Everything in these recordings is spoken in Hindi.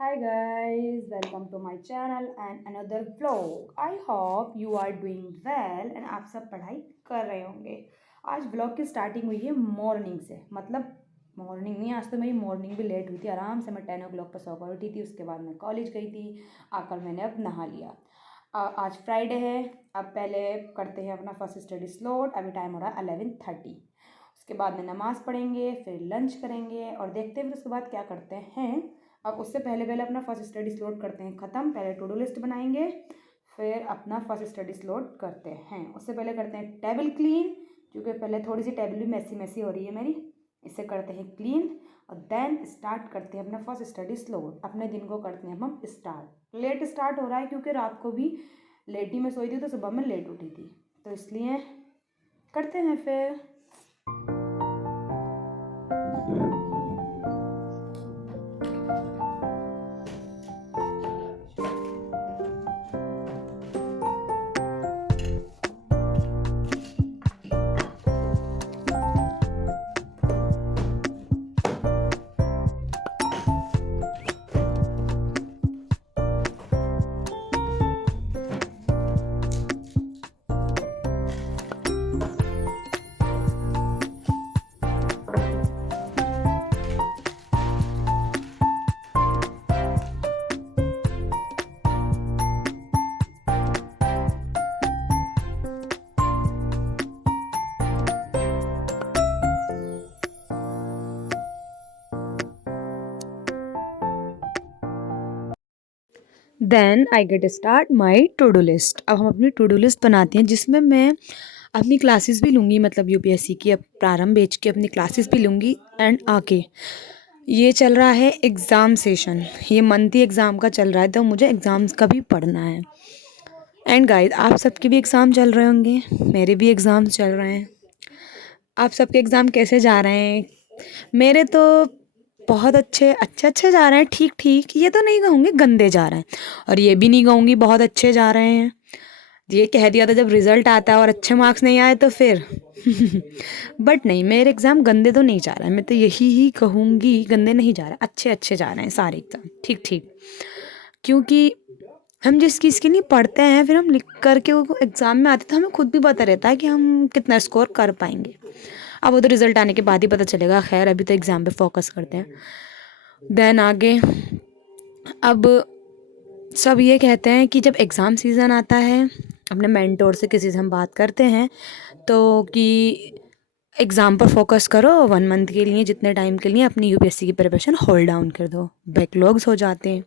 Hi guys, welcome to my channel and another vlog. I hope you are doing well and आप सब पढ़ाई कर रहे होंगे। आज vlog की स्टार्टिंग हुई है मॉर्निंग से, मतलब मॉर्निंग नहीं, आज तो मेरी मॉर्निंग भी लेट हुई थी। आराम से मैं 10 o'clock पर सो कर उठी थी। उसके बाद मैं कॉलेज गई थी। आकर मैंने अब नहा लिया। आज फ्राइडे है। अब पहले करते हैं अपना फर्स्ट स्टडी स्लॉट। अभी टाइम हो रहा है 11:30। उसके बाद में नमाज़ पढ़ेंगे, फिर लंच करेंगे और देखते हैं फिर उसके बाद क्या करते हैं। अब उससे पहले पहले अपना फर्स्ट स्टडी स्लॉट करते हैं ख़त्म। पहले टू डू लिस्ट बनाएंगे, फिर अपना फर्स्ट स्टडी स्लॉट करते हैं। उससे पहले करते हैं टेबल क्लीन, क्योंकि पहले थोड़ी सी टेबल भी मैसी मैसी हो रही है मेरी। इसे करते हैं क्लीन और देन स्टार्ट करते हैं अपना फर्स्ट स्टडी स्लॉट। अपने दिन को करते हैं हम स्टार्ट। लेट स्टार्ट हो रहा है क्योंकि रात को भी लेट ही मैं सोई थी, तो सुबह में लेट उठी थी, तो इसलिए करते हैं फिर। Then I get start my to do list. अब हम अपनी टू डू लिस्ट बनाते हैं, जिसमें मैं अपनी क्लासेस भी लूँगी, मतलब यूपीएससी की अब प्रारंभ बेच के अपनी क्लासेस भी लूँगी। एंड आके ये चल रहा है एग्ज़ाम सेशन, ये मंथली एग्ज़ाम का चल रहा है, तो मुझे एग्ज़ाम्स का भी पढ़ना है। एंड गाइस, आप सबके भी एग्ज़ाम चल रहे होंगे, मेरे भी एग्ज़ाम्स चल रहे हैं। आप सबके एग्ज़ाम कैसे जा रहे हैं? मेरे तो बहुत अच्छे जा रहे हैं, ठीक ठीक। ये तो नहीं कहूँगी गंदे जा रहे हैं, और ये भी नहीं कहूँगी बहुत अच्छे जा रहे हैं। ये कह दिया था जब रिज़ल्ट आता है और अच्छे मार्क्स नहीं आए तो फिर बट नहीं, मेरे एग्ज़ाम गंदे तो नहीं जा रहे हैं। मैं तो यही ही कहूँगी, गंदे नहीं जा रहे, अच्छे जा रहे हैं सारे एग्ज़ाम, ठीक ठीक। क्योंकि हम जिस चीज़ के लिए पढ़ते हैं, फिर हम लिख करके वो एग्ज़ाम में आते, तो हमें खुद भी पता रहता है कि हम कितना स्कोर कर पाएंगे। अब वो तो रिज़ल्ट आने के बाद ही पता चलेगा। खैर, अभी तो एग्ज़ाम पे फोकस करते हैं। देन आगे, अब सब ये कहते हैं कि जब एग्ज़ाम सीज़न आता है, अपने मेंटोर से किसी से हम बात करते हैं तो कि एग्ज़ाम पर फोकस करो 1 मंथ के लिए, जितने टाइम के लिए अपनी यूपीएससी की प्रिपरेशन होल्ड डाउन कर दो, बैकलॉग्स हो जाते हैं।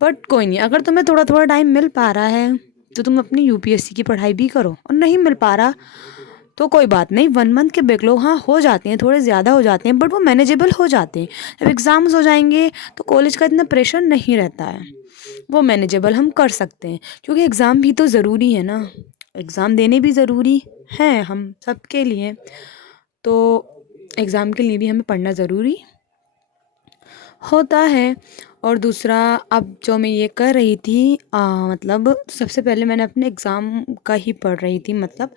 बट कोई नहीं, अगर तुम्हें थोड़ा थोड़ा टाइम मिल पा रहा है तो तुम अपनी यूपीएससी की पढ़ाई भी करो, और नहीं मिल पा रहा तो कोई बात नहीं। 1 मंथ के बैकलॉग हाँ हो जाते हैं, थोड़े ज़्यादा हो जाते हैं, बट वो मैनेजेबल हो जाते हैं। जब एग्ज़ाम्स हो जाएंगे तो कॉलेज का इतना प्रेशर नहीं रहता है, वो मैनेजेबल हम कर सकते हैं। क्योंकि एग्ज़ाम भी तो ज़रूरी है ना, एग्ज़ाम देने भी ज़रूरी हैं हम सबके लिए, तो एग्ज़ाम के लिए भी हमें पढ़ना ज़रूरी होता है। और दूसरा, अब जो मैं ये कर रही थी, मतलब सबसे पहले मैंने अपने एग्ज़ाम का ही पढ़ रही थी। मतलब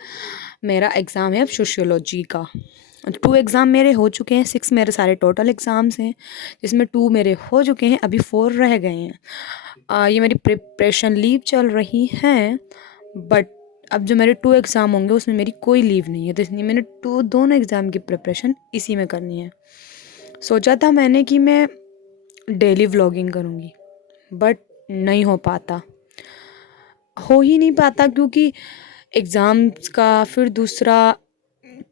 मेरा एग्ज़ाम है अब सोशियोलॉजी का। 2 एग्ज़ाम मेरे हो चुके हैं, 6 मेरे सारे टोटल एग्ज़ाम्स हैं, जिसमें 2 मेरे हो चुके हैं, अभी 4 रह गए हैं। ये मेरी प्रिपरेशन लीव चल रही हैं, बट अब जो मेरे 2 एग्ज़ाम होंगे उसमें मेरी कोई लीव नहीं है, तो इसलिए मैंने दोनों एग्ज़ाम की प्रिपरेशन इसी में करनी है। सोचा था मैंने कि मैं डेली व्लॉगिंग करूँगी, बट नहीं हो पाता, हो ही नहीं पाता, क्योंकि एग्ज़ाम्स का, फिर दूसरा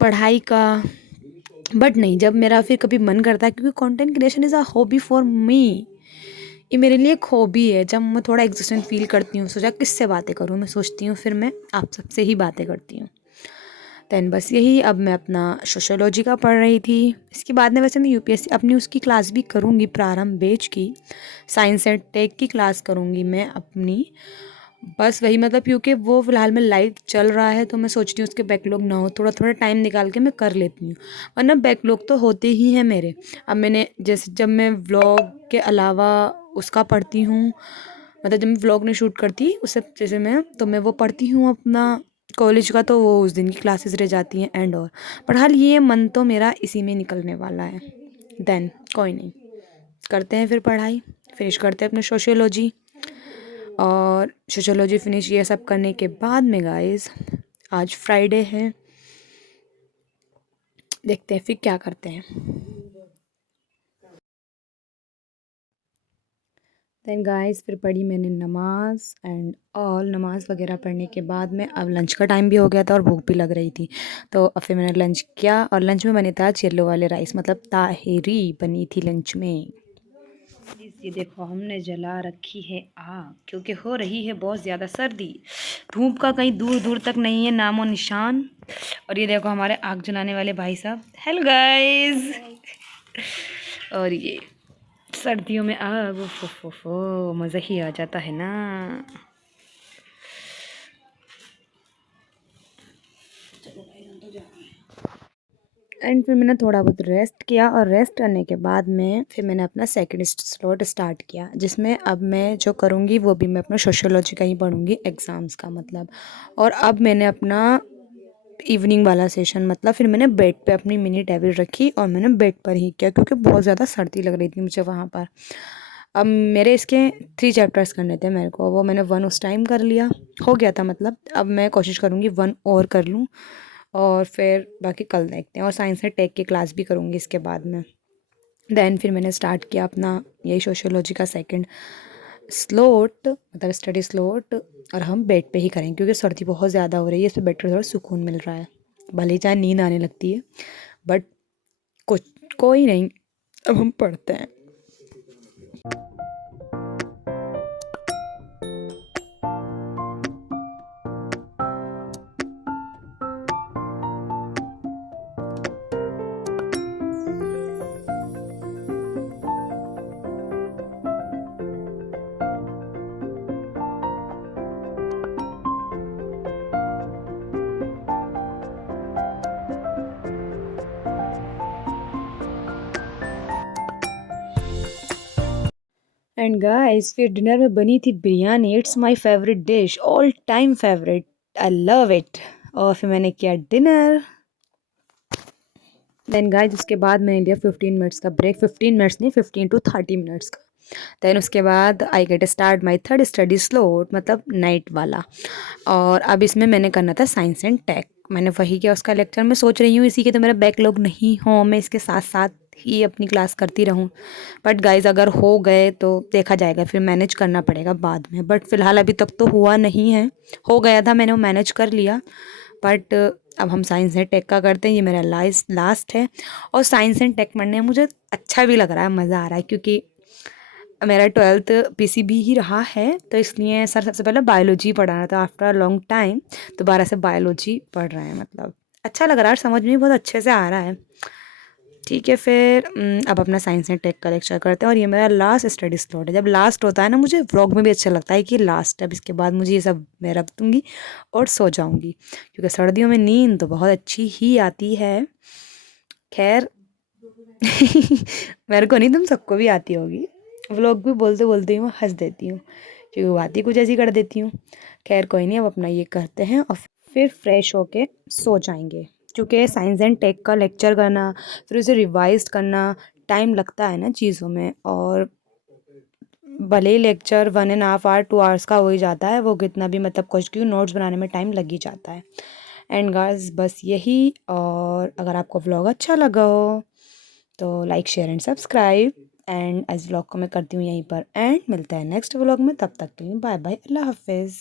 पढ़ाई का। बट नहीं, जब मेरा फिर कभी मन करता है, क्योंकि content creation is a hobby for me, ये मेरे लिए एक हॉबी है। जब मैं थोड़ा एग्जिस्टेंट फील करती हूँ, सोचा किससे बातें करूँ, मैं सोचती हूँ फिर मैं आप सबसे ही बातें करती हूँ। दैन बस यही, अब मैं अपना सोशियोलॉजी का पढ़ रही थी। इसके बाद में वैसे मैं यूपीएससी अपनी उसकी क्लास भी करूँगी, प्रारंभ बैच की साइंस एंड टेक की क्लास करूँगी मैं अपनी। बस वही, मतलब क्योंकि वो फ़िलहाल में लाइव चल रहा है, तो मैं सोचती हूँ उसके बैकलॉग ना हो, थोड़ा थोड़ा टाइम निकाल के मैं कर लेती हूँ, वरना बैकलॉग तो होते ही हैं मेरे। अब मैंने जैसे, जब मैं व्लॉग के अलावा उसका पढ़ती हूँ, मतलब जब मैं व्लॉग नहीं शूट करती उससे जैसे मैं, तो मैं वो पढ़ती हूँ अपना कॉलेज का, तो वो उस दिन की क्लासेस रह जाती हैं एंड और। पर हाल ये मन तो मेरा इसी में निकलने वाला है। देन कोई नहीं, करते हैं फिर पढ़ाई। फिनिश करते हैं अपने सोशियोलॉजी। और सोशियोलॉजी फिनिश ये सब करने के बाद में गाइस आज फ्राइडे है, देखते हैं फिर क्या करते हैं। देन गाइस फिर पढ़ी मैंने नमाज एंड ऑल। नमाज़ वगैरह पढ़ने के बाद में अब लंच का टाइम भी हो गया था और भूख भी लग रही थी, तो अब फिर मैंने लंच किया। और लंच में बने था येलो वाले राइस, मतलब ताहिरी बनी थी लंच में। ये देखो हमने जला रखी है आग, क्योंकि हो रही है बहुत ज़्यादा सर्दी। धूप का कहीं दूर दूर तक नहीं है नामो निशान। और ये देखो हमारे आग जलाने वाले भाई साहब, हेलो गाइस। और ये सर्दियों में आग, फो मज़ा ही आ जाता है ना। एंड फिर मैंने थोड़ा बहुत रेस्ट किया और रेस्ट करने के बाद में फिर मैंने अपना सेकंड स्लॉट स्टार्ट किया, जिसमें अब मैं जो करूँगी वो भी मैं अपना सोशियोलॉजी का ही पढ़ूँगी, एग्ज़ाम्स का मतलब। और अब मैंने अपना इवनिंग वाला सेशन, मतलब फिर मैंने बेड पे अपनी मिनी टेबल रखी और मैंने बेड पर ही किया, क्योंकि बहुत ज़्यादा सर्दी लग रही थी मुझे वहाँ पर। अब मेरे इसके 3 चैप्टर्स करने थे मेरे को, वो मैंने 1 उस टाइम कर लिया, हो गया था मतलब। अब मैं कोशिश करूँगी 1 और कर लूँ और फिर बाकी कल देखते हैं। और साइंस में टेक की क्लास भी करूँगी इसके बाद में। देन फिर मैंने स्टार्ट किया अपना यही सोशियोलॉजी का सेकंड स्लॉट, मतलब स्टडी स्लॉट। और हम बेड पे ही करेंगे क्योंकि सर्दी बहुत ज़्यादा हो रही है, इस पर बैठ कर थोड़ा सुकून मिल रहा है, भले ही चाहे नींद आने लगती है, बट कुछ कोई नहीं, अब हम पढ़ते हैं। एंड गाइस फिर डिनर में बनी थी biryani. It's my favourite dish, all time favourite, I love it. और फिर मैंने किया डिनर। देन गाइस उसके बाद मैंने लिया 15 मिनट्स का ब्रेक, 15 मिनट्स नहीं, 15 to 30 मिनट्स का। देन उसके बाद आई get start my third study slot, मतलब नाइट वाला। और अब इसमें मैंने करना था साइंस एंड टेक, मैंने वही किया उसका लेक्चर। मैं सोच रही हूँ इसी के तो मेरा बैकलॉग नहीं हो, मैं इसके साथ साथ ही अपनी क्लास करती रहूँ। बट गाइज अगर हो गए तो देखा जाएगा, फिर मैनेज करना पड़ेगा बाद में। बट फ़िलहाल अभी तक तो हुआ नहीं है, हो गया था मैंने वो मैनेज कर लिया। बट अब हम साइंस एंड टेक का करते हैं, ये मेरा लास्ट है। और साइंस एंड टेक पढ़ने में मुझे अच्छा भी लग रहा है, मज़ा आ रहा है, क्योंकि मेरा 12th पीसीबी ही रहा है, तो इसलिए सर सबसे पहले बायोलॉजी पढ़ाना था आफ्टर अ लॉन्ग टाइम, दोबारा से बायोलॉजी पढ़ रहे हैं। मतलब अच्छा लग रहा है, समझ में भी बहुत अच्छे से आ रहा है। ठीक है फिर अब अपना साइंस एंड टेक का लेक्चर करते हैं। और ये मेरा लास्ट स्टडी स्लॉट है। जब लास्ट होता है ना, मुझे व्लॉग में भी अच्छा लगता है कि लास्ट, अब इसके बाद मुझे ये सब मैं रख दूँगी और सो जाऊँगी, क्योंकि सर्दियों में नींद तो बहुत अच्छी ही आती है। खैर मेरे को नहीं, तुम सबको भी आती होगी। व्लॉग भी बोलते बोलते ही मैं हंस देती हूँ, क्योंकि बात ही कुछ ऐसी कर देती हूँ। खैर कोई नहीं, अब अपना ये करते हैं और फिर फ्रेश होके सो जाएंगे, क्योंकि साइंस एंड टेक का लेक्चर करना, फिर उसे रिवाइज करना, टाइम लगता है ना चीज़ों में। और भले ही लेक्चर 1.5 आवर 2 आवर्स का हो ही जाता है, वो कितना भी मतलब कुछ, क्योंकि नोट्स बनाने में टाइम लग ही जाता है। एंड गाइस बस यही। और अगर आपको व्लॉग अच्छा लगा हो तो like share and subscribe. And आज व्लॉग को मैं करती हूँ यहीं पर एंड, मिलता है नेक्स्ट व्लॉग में, तब तक के लिए बाय बाय, अल्लाह हाफिज़।